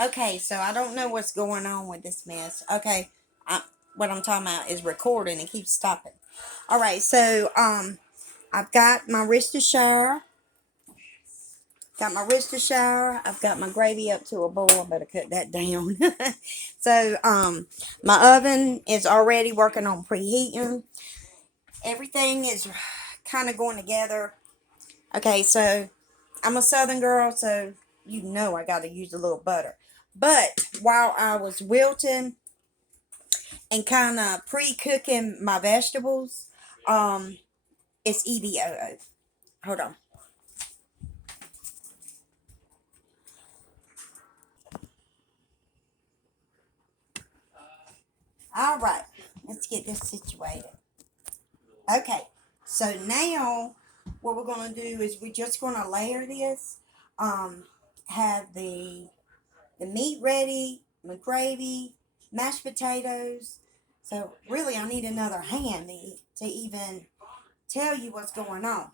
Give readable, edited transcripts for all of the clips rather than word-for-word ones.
Okay, so I don't know what's going on with this mess. Okay, what I'm talking about is recording and keeps stopping. All right, so I've got my Worcestershire. Got my Worcestershire. I've got my gravy up to a boil. I better cut that down. So my oven is already working on preheating. Everything is kind of going together. Okay, so I'm a Southern girl, so you know I got to use a little butter. But while I was wilting and kind of pre-cooking my vegetables, um, it's EVOO. Hold on. All right, let's get this situated. Okay, so now what we're gonna do is we're just gonna layer this. Um, have the meat ready, my gravy, mashed potatoes. So really, I need another hand to even tell you what's going on.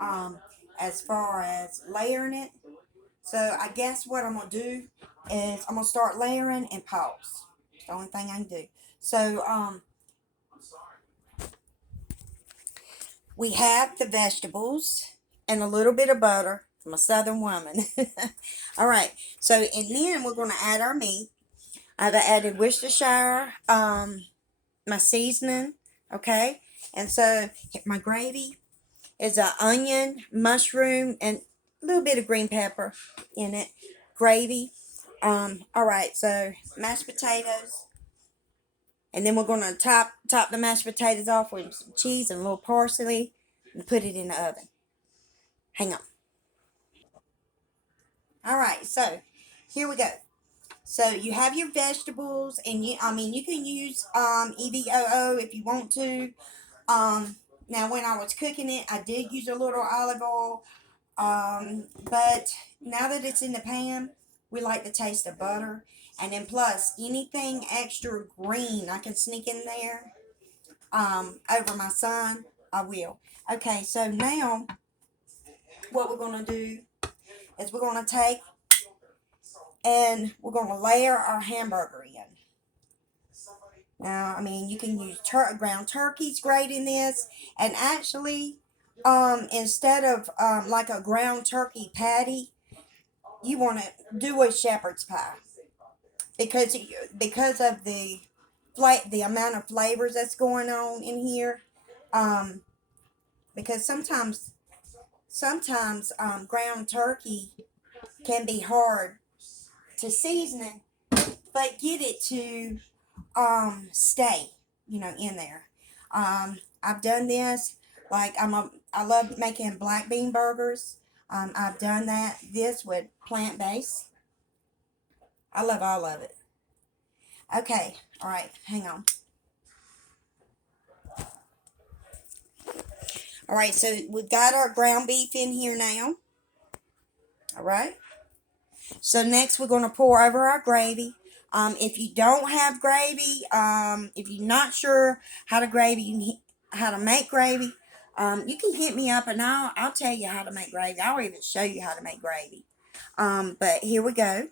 Um, as far as layering it. So I guess what I'm gonna do is I'm gonna start layering and pause. It's the only thing I can do. So we have the vegetables and a little bit of butter from a southern woman. All right. So and then we're gonna add our meat. I've added Worcestershire, my seasoning, okay, and so my gravy is a onion, mushroom, and a little bit of green pepper in it. Gravy. All right, so mashed potatoes, and then we're gonna top the mashed potatoes off with some cheese and a little parsley, and put it in the oven. Hang on. All right, so here we go. So you have your vegetables, and you can use EVOO if you want to. Um, Now when I was cooking it, I did use a little olive oil. But now that it's in the pan, we like the taste of butter. And then plus anything extra green I can sneak in there over my son, I will. Okay, so now what we're going to do is we're going to take and we're going to layer our hamburger in. Now, you can use ground turkey's great in this. And actually, instead of like a ground turkey patty, you want to do a shepherd's pie because because of the amount of flavors that's going on in here. Um, because sometimes ground turkey can be hard to season, but get it to stay, in there. I've done this. Like I love making black bean burgers. I've done this with plant based. I love all of it. Okay, all right, hang on. All right, so we've got our ground beef in here now. All right. So next we're going to pour over our gravy. If you don't have gravy, if you're not sure how to make gravy, you can hit me up and I'll tell you how to make gravy. I'll even show you how to make gravy. But here we go.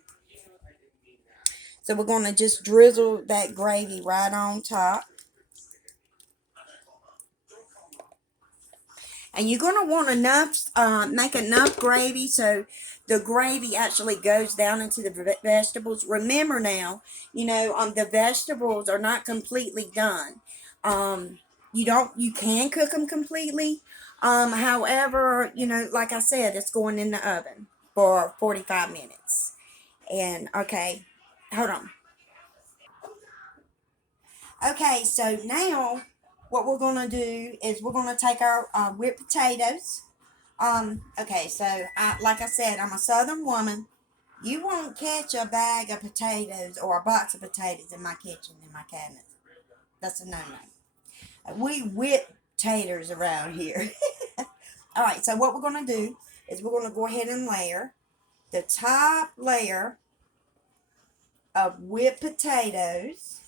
So we're going to just drizzle that gravy right on top. And you're going to want make enough gravy so the gravy actually goes down into the vegetables. Remember now, the vegetables are not completely done. You can cook them completely. However, like I said, it's going in the oven for 45 minutes. And okay, hold on. Okay, so now what we're going to do is we're going to take our whipped potatoes. Okay, so like I said, I'm a southern woman. You won't catch a bag of potatoes or a box of potatoes in my kitchen, in my cabinet. That's a no-no. We whip taters around here. All right, so what we're going to do is we're going to go ahead and layer the top layer of whipped potatoes.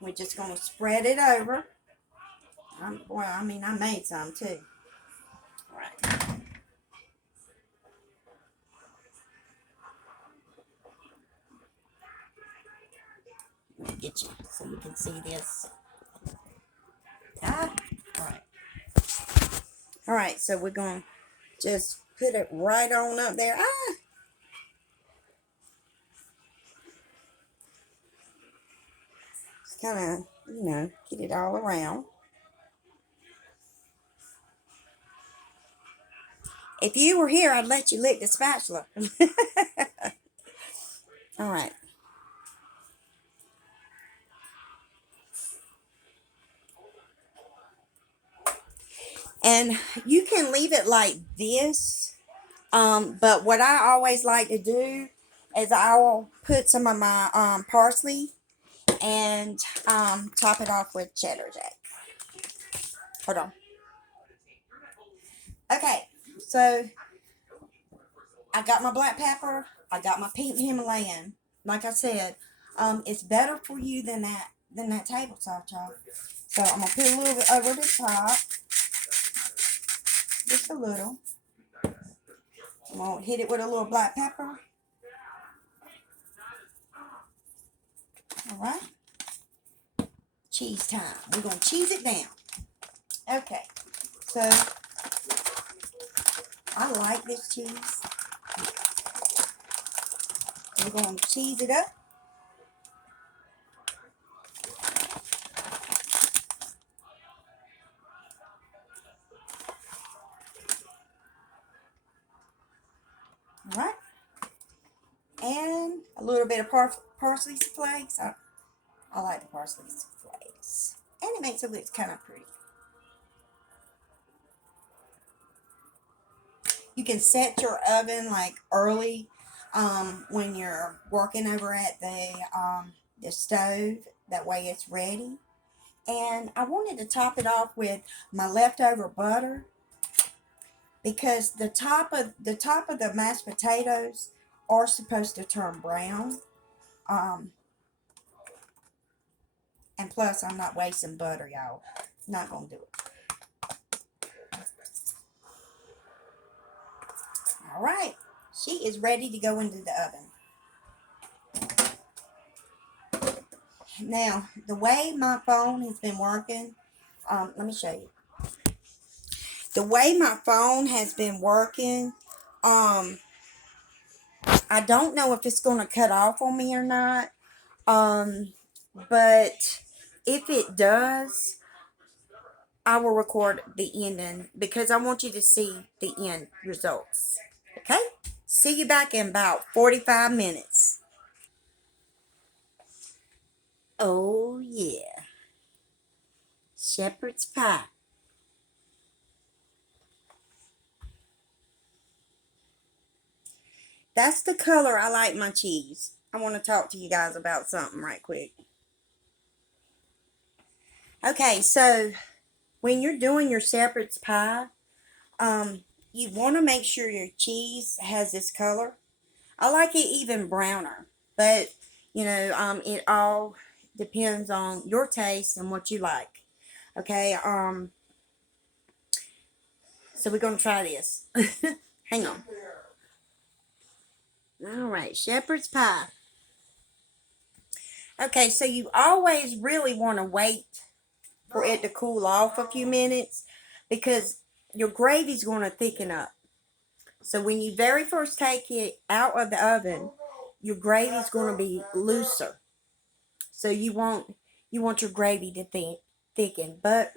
We're just going to spread it over. I made some too. All right. you so you can see this. Ah, all right. All right, so we're going to just put it right on up there. Ah! Just kind of, get it all around. If you were here, I'd let you lick the spatula. All right. And you can leave it like this. But what I always like to do is I will put some of my parsley and top it off with cheddar jack. Hold on. Okay, so I got my black pepper. I got my pink Himalayan. Like I said, it's better for you than that table salt, y'all. So I'm gonna put a little bit over the top, just a little. I'm gonna hit it with a little black pepper. All right. Cheese time. We're gonna cheese it down. Okay. So I like this cheese. We're gonna cheese it up. All right. And a little bit of parsley flakes. I like the parsley flakes. And it makes it look kind of pretty. You can set your oven like early when you're working over at the stove. That way it's ready. And I wanted to top it off with my leftover butter because the top of the mashed potatoes are supposed to turn brown. And plus, I'm not wasting butter, y'all. Not gonna do it. All right, she is ready to go into the oven. Now, the way my phone has been working, let me show you. The way my phone has been working, I don't know if it's going to cut off on me or not. But if it does, I will record the ending because I want you to see the end results. Okay? See you back in about 45 minutes. Oh, yeah. Shepherd's pie. That's the color I like my cheese. I want to talk to you guys about something right quick. Okay, so when you're doing your shepherd's pie, you want to make sure your cheese has this color. I like it even browner, but it all depends on your taste and what you like. Okay, so we're gonna try this. Hang on. All right, shepherd's pie. Okay, so you always really want to wait for it to cool off a few minutes because your gravy's going to thicken up. So when you very first take it out of the oven, your gravy's going to be looser. So you want your gravy to thicken. But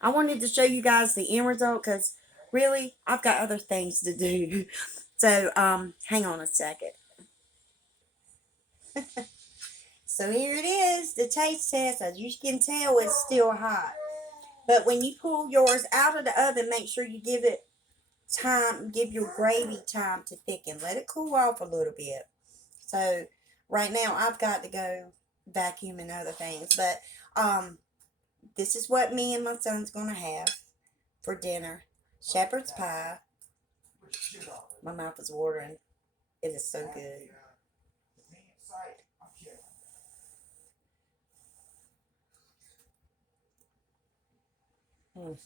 I wanted to show you guys the end result because really I've got other things to do. So hang on a second. So here it is, the taste test. As you can tell, it's still hot. But when you pull yours out of the oven, make sure you give it time, give your gravy time to thicken. Let it cool off a little bit. So right now I've got to go vacuum and other things. But this is what me and my son's gonna have for dinner. Shepherd's pie. My mouth is watering. It is so good. Mm.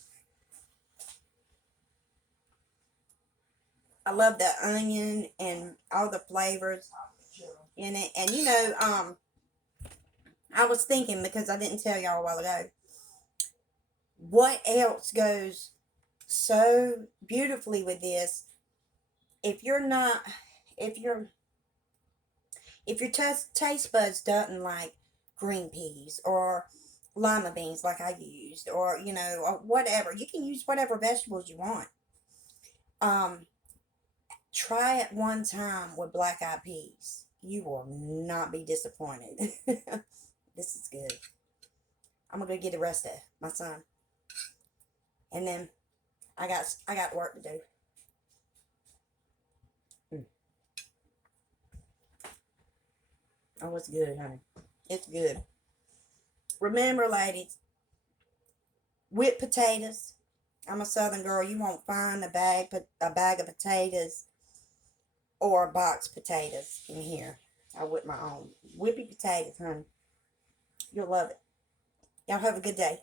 I love the onion and all the flavors in it. And I was thinking, because I didn't tell y'all a while ago, what else goes so beautifully with this? If you're not, if you're, if your taste buds doesn't like green peas or lima beans like I used, or or whatever, you can use whatever vegetables you want. Um, Try it one time with black eyed peas. You will not be disappointed. This is good. I'm gonna go get the rest of my son, and then I got work to do. Mm. Oh, it's good, honey. It's good. Remember, ladies, whipped potatoes. I'm a Southern girl. You won't find a bag of potatoes or a box potatoes in here. I whip my own whippy potatoes, honey. You'll love it. Y'all have a good day.